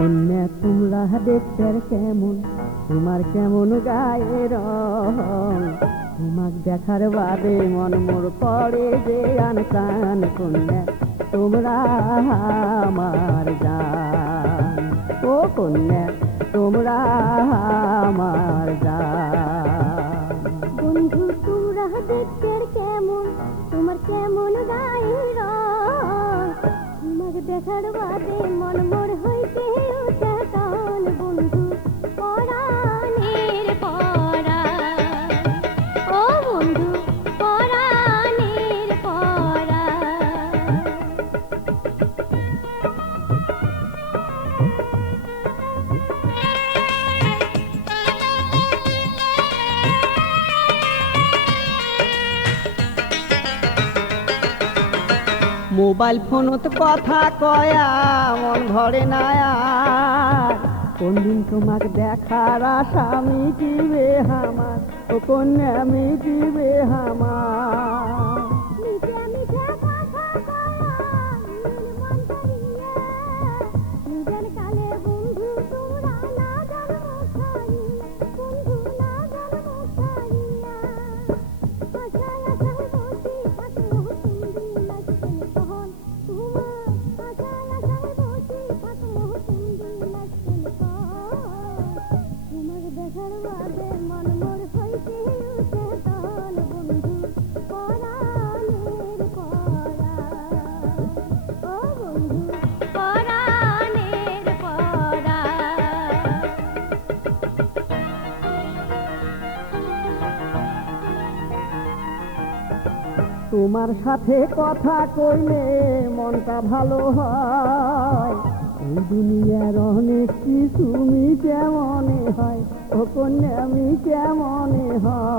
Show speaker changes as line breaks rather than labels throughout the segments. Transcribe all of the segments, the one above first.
কন্যা, তোমরা দেখতে কেমন? তোমার কেমন গায়ে রং? তোমাক দেখার বাদে মন মোর করে যে আনকান কন্যা, তোমরা আমার জান। ও কন্যা, তোমরা আমার জান।
বন্ধু, তোমরা দেখতে কেমন? তোমার কেমন গায়ে রং? তোমার দেখার বাদে মন মোর হইতে
মোবাইল ফোনত কথা কয়া, মন ঘরে নায়া। কোনদিন তোমাক দেখার আশা মিটিবে হামার ও কন্যা মিটিবে আমার
তোমার
সাথে কথা কইলে মনটা ভালো হয়। এই দুনিয়ার অনেক কিছু তুমি কেমনে হয়, ও কন্যা
আমি কেমনে হয়।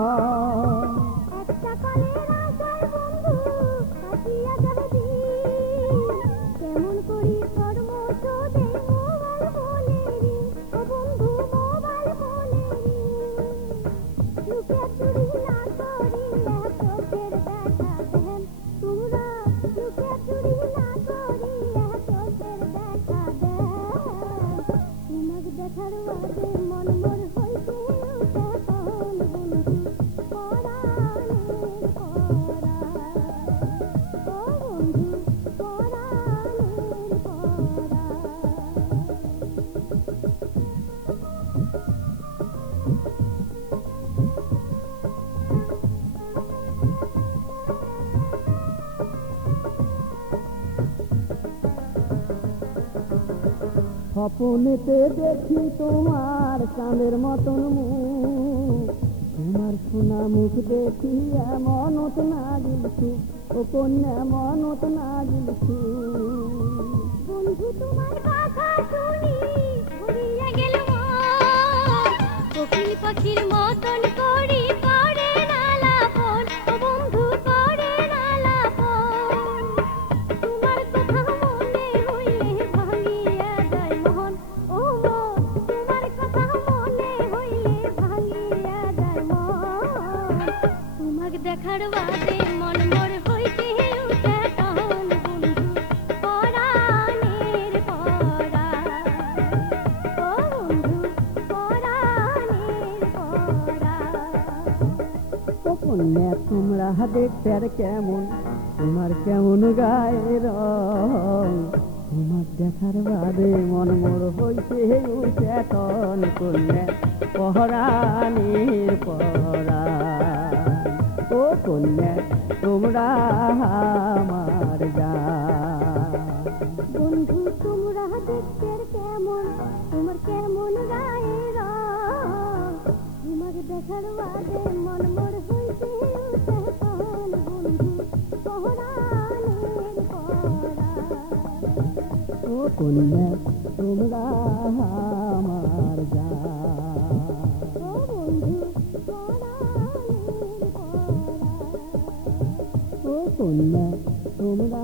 স্বপনেতে দেখি তোমার চাঁদের মতন তোমার সোনা মুখ দেখি এমন না গিলছু ও কন্যা মনত না গিলছু
বন্ধু, তোমার
কন্যা তোমরা দেখতে আর কেমন? তোমার কেমন গায়ে রং? তোমার দেখার বাদে মন মোর হইতে উঠে তন কন্যা পহরানির পরা ও কন্যা তোমরা আমার জান।
বন্ধু, তোমরা দেখতে কেমন? তোমার কেমন গায়ে রং? তোমাকে দেখার বাদে
কন্যা তোমরা আমার যা। কন্যা তোমরা